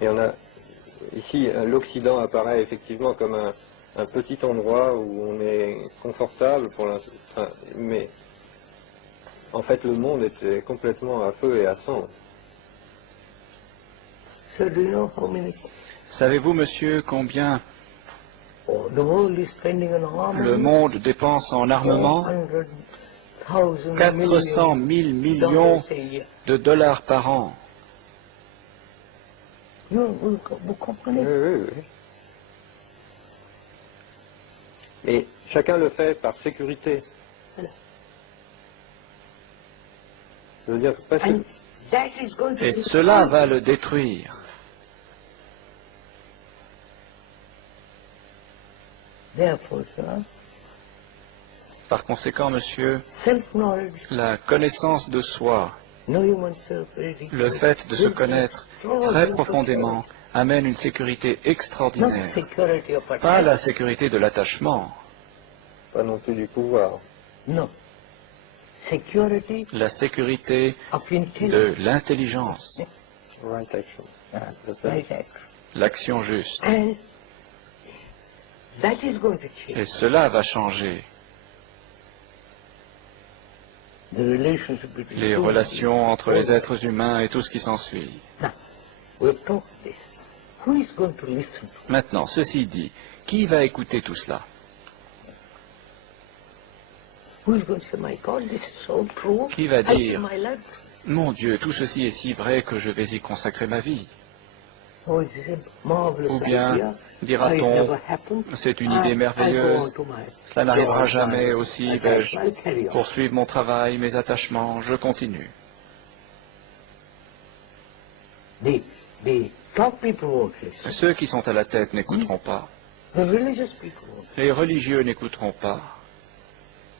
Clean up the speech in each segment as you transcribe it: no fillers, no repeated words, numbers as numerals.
Et on a ici l'Occident apparaît effectivement comme un petit endroit où on est confortable pour l'instant, mais en fait le monde était complètement à feu et à sang. So do you know how many Savez-vous, monsieur, combien the world is spending on le armaments? monde dépense en armement? 400,000 400 000 millions dollars a year. de dollars par an. Vous Oui, comprenez? oui, oui. Mais chacun le fait par sécurité. Voilà. Je veux dire, parce que And that is going to Et destroy cela va you. le détruire. Therefore, sir, Par conséquent, monsieur, self-knowledge, la connaissance de soi, knowing oneself very deeply, le fait de se will connaître destroy très your profondément, amène une sécurité security. Not extraordinaire. security of Pas attachment. la sécurité de l'attachement, pas non plus du pouvoir. No. Security la sécurité of de intelligence. l'intelligence, Right action. Right action. l'action juste. And that is going to change Et cela va changer the relationship between les humans. relations entre les êtres humains et tout ce qui s'ensuit. Now, we've talked this. Who is going to listen to? Maintenant, ceci dit, qui va écouter tout cela? Who is going to say, my God, this is so true. Qui va I give dire, my life. mon Dieu, tout ceci est si vrai que je vais y consacrer ma vie? Oh, it is a marvelous Ou bien idea. dira-t-on, It never happened. c'est une idée I go merveilleuse, on to my cela n'arrivera job, jamais, my aussi attachment, vais-je I'll carry on. poursuivre mon travail, mes attachements, je continue. The top people won't listen. Ceux qui sont à la tête n'écouteront pas, The religious people won't. les religieux n'écouteront pas,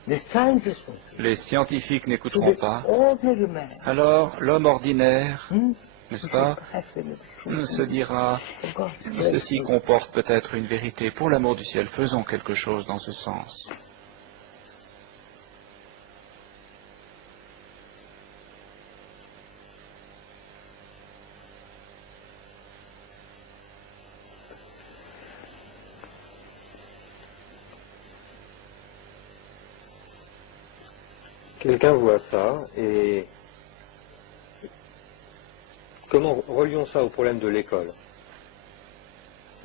The scientists won't. les scientifiques To n'écouteront the pas. ordinary man. Alors n'est-ce pas, Perhaps in the se dira, for God's sake. ceci comporte peut-être une vérité. Pour l'amour du ciel, faisons quelque chose dans ce sens. Quelqu'un voit ça et comment relions ça au problème de l'école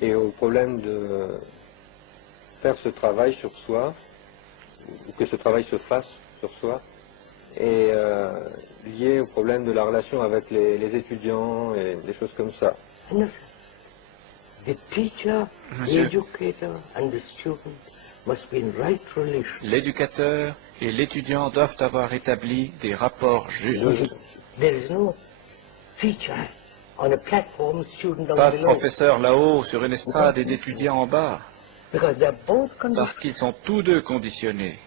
et au problème de faire ce travail sur soi, ou que ce travail se fasse sur soi, et lié au problème de la relation avec les étudiants et des choses comme ça. And the teacher, the Monsieur. educator, and the student must be in right relation. L'éducateur et l'étudiant doivent avoir établi des rapports justes. There is no teacher on a platform, student down Pas de below. professeur là-haut sur une estrade et d'étudiants en bas, Because they're both parce conditioned. qu'ils sont tous deux conditionnés.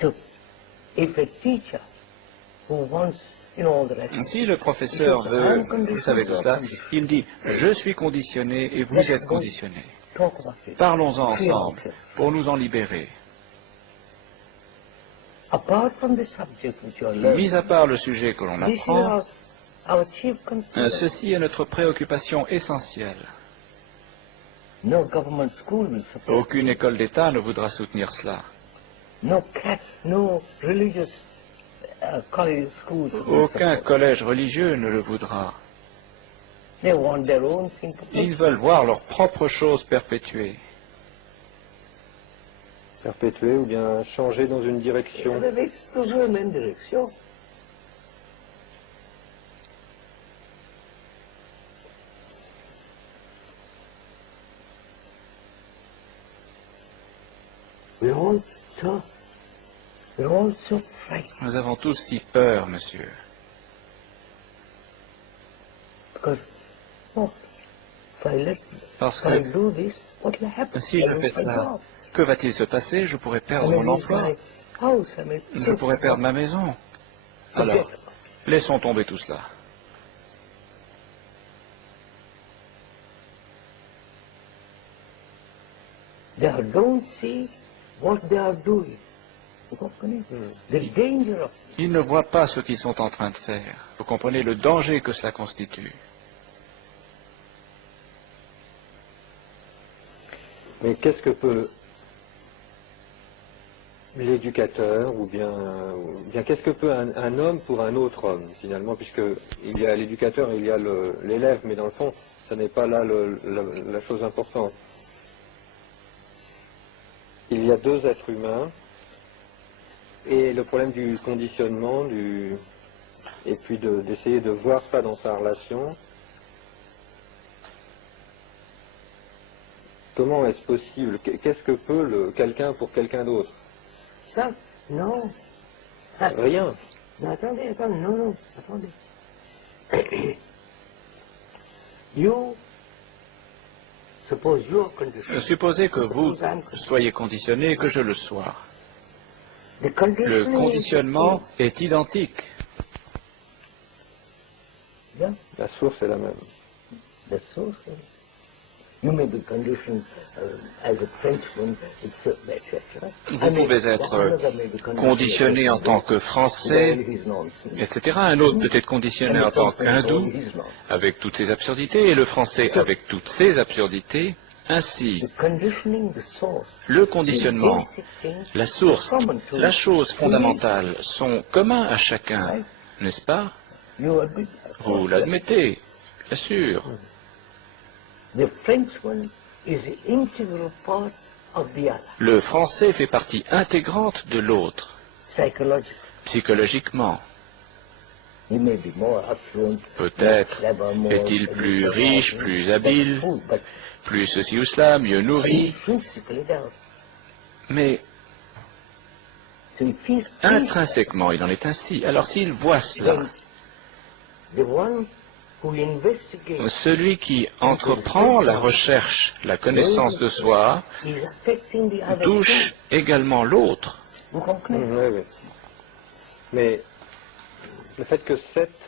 So, if a teacher who wants, all the rest, Si le professeur veut, vous savez tout cela, il dit, je suis conditionné et vous êtes conditionné. talk about it. Parlons-en ensemble pour nous en libérer. Apart from the subject which you are learning, Mis à part le sujet que l'on this is apprend, our chief concern. ceci est notre préoccupation essentielle. No government school will support. Aucune école d'État ne voudra soutenir cela. No religious college schools. will Aucun support. collège religieux ne le voudra. They want their own thing to Ils veulent voir leur propre chose perpétuée. Perpétuer ou bien changer dans une direction. C'est toujours la même direction. We're all so frightened Nous avons tous si peur, monsieur. because, oh, Parce if I que do this, what will happen? si I je lose fais my cela, job. que va-t-il se passer? Je pourrais I perdre may mon lose emploi. my house. I may Je pourrais perdre ma maison. Alors, laissons tomber tout cela. They don't see what they are doing. Vous comprenez? The danger of Ils ne voient pas ce qu'ils sont en train de faire. Vous comprenez le danger que cela constitue. Mais qu'est-ce que peut l'éducateur, ou bien qu'est-ce que peut un homme pour un autre homme, finalement, puisque il y a l'éducateur et il y a l'élève, mais dans le fond, ça n'est pas là la chose importante. Il y a deux êtres humains, et le problème du conditionnement, et puis d'essayer de voir ça dans sa relation. Comment est-ce possible? Qu'est-ce que peut quelqu'un pour quelqu'un d'autre? Ça, non. Rien. Non, attendez, non, attendez. Suppose you are conditioned. Supposez que vous soyez conditionné et que je le sois. The Le conditioning conditionnement est identique. Yeah, La source est la même. the source. You may be conditioned as a Frenchman, etc. Vous pouvez être conditionné en tant que Français, etc. Un autre peut être conditionné en tant qu'hindou, avec toutes ses absurdités, et le Français avec toutes ses absurdités. Ainsi, le conditionnement, la source, la chose fondamentale sont communs à chacun, n'est-ce pas? Vous l'admettez, bien sûr. Le français fait partie intégrante de l'autre, psychologiquement. Peut-être est-il plus riche, plus habile, plus ceci ou cela, mieux nourri, mais intrinsèquement il en est ainsi. Alors s'il voit cela, celui qui entreprend la recherche, la connaissance de soi, touche également l'autre. Oui, oui. Mais le fait que cette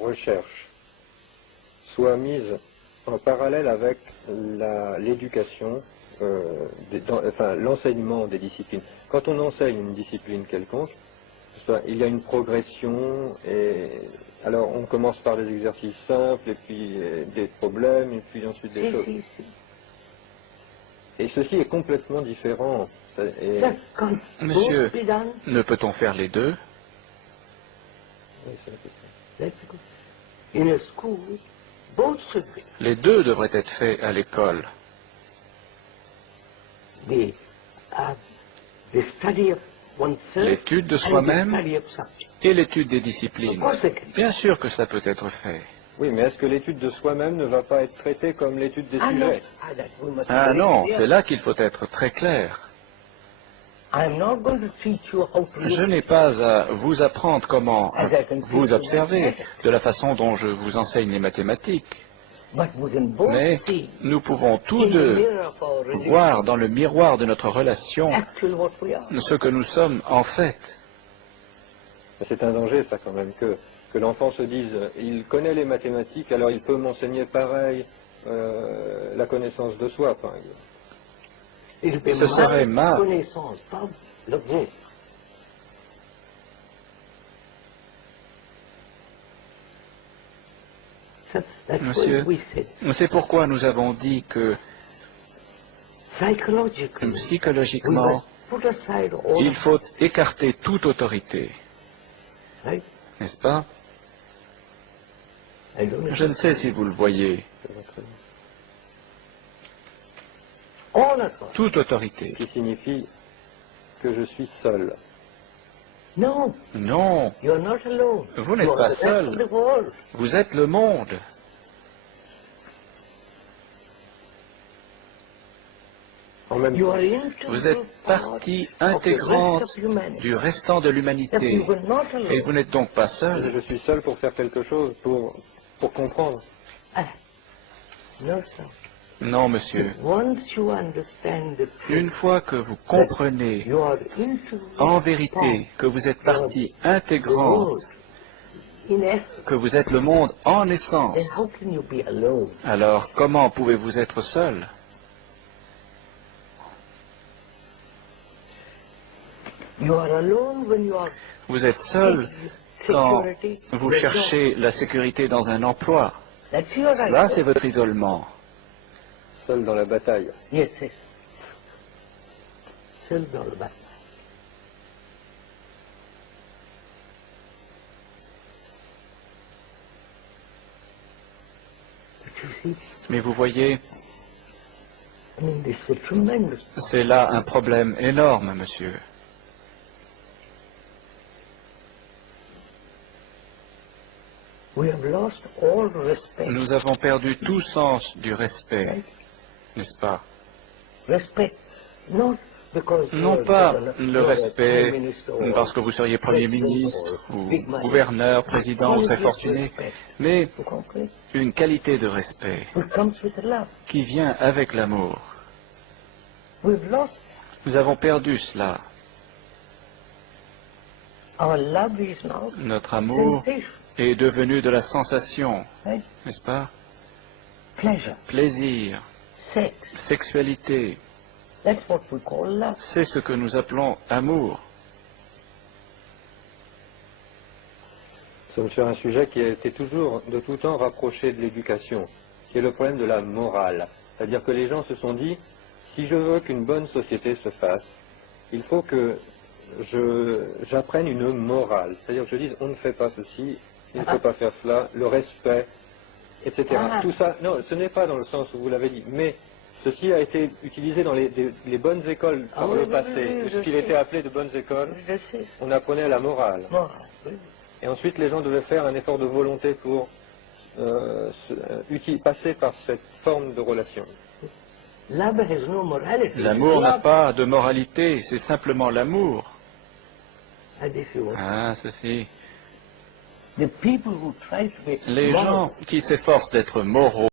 recherche soit mise en parallèle avec l'éducation, l'enseignement des disciplines. Quand on enseigne une discipline quelconque, il y a une progression, et alors on commence par des exercices simples, et puis des problèmes, et puis ensuite des choses. Et ceci est complètement différent. Monsieur, ne peut-on faire les deux? Les deux devraient être faits à l'école. L'étude de soi-même et l'étude des disciplines. Bien sûr que cela peut être fait. Oui, mais est-ce que l'étude de soi-même ne va pas être traitée comme l'étude des sujets? Ah non, c'est là qu'il faut être très clair. Je n'ai pas à vous apprendre comment vous observer de la façon dont je vous enseigne les mathématiques. Mais nous pouvons tous deux voir dans le miroir de notre relation ce que nous sommes en fait. C'est un danger, ça, quand même, que l'enfant se dise, il connaît les mathématiques, alors il peut m'enseigner pareil la connaissance de soi, par exemple. Ce serait ma connaissance, pas le vôtre. Monsieur, c'est pourquoi nous avons dit que psychologiquement, il faut écarter toute autorité. N'est-ce pas? Je ne sais si vous le voyez. Toute autorité. Qui signifie que je suis seul. Non, Non, vous n'êtes pas seul. Vous êtes le monde. En même temps, Vous êtes partie intégrante du restant de l'humanité. Et vous n'êtes donc pas seul. je suis seul pour faire quelque chose, pour comprendre. Non, monsieur. Une fois que vous comprenez en vérité que vous êtes partie intégrante, que vous êtes le monde en essence, alors comment pouvez-vous être seul? You are alone when you are Vous êtes seul quand vous the cherchez la sécurité dans un emploi. job. That's your Là, c'est votre isolement. Seul dans la bataille. Yes, yes. Seul dans le bas. But you see, Mais vous voyez, I mean, this is a tremendous. c'est là un problème énorme, monsieur. We have lost all respect. Nous avons perdu tout sens du respect, n'est-ce pas? Respect, not because Non pas le respect parce que vous seriez Premier ministre ou gouverneur, président très fortuné, mais vous comprenez? une qualité de respect It comes with love. qui vient avec l'amour. We've lost Nous avons perdu cela. our love is now Notre amour sensation, est devenu de la sensation, right? n'est-ce pas? Pleasure, Plaisir, sex. sexualité, That's what we call love. c'est ce que nous appelons amour. Nous sommes sur un sujet qui a été toujours, de tout temps, rapproché de l'éducation, qui est le problème de la morale. C'est-à-dire que les gens se sont dit, si je veux qu'une bonne société se fasse, il faut que j'apprenne une morale. C'est-à-dire que je dise, on ne fait pas ceci, il ne faut pas faire cela, le respect, etc. Tout ça, non, ce n'est pas dans le sens où vous l'avez dit, mais ceci a été utilisé dans les bonnes écoles par le passé. Ce qu'il était appelé de bonnes écoles, Je sais. on apprenait la morale. Morale, oui. Et ensuite, les gens devaient faire un effort de volonté pour passer par cette forme de relation. Love has no morality. L'amour n'a Love. pas de moralité, c'est simplement l'amour. And if you want, Ah, ceci. the people who try to be Les moral, gens qui s'efforcent d'être moraux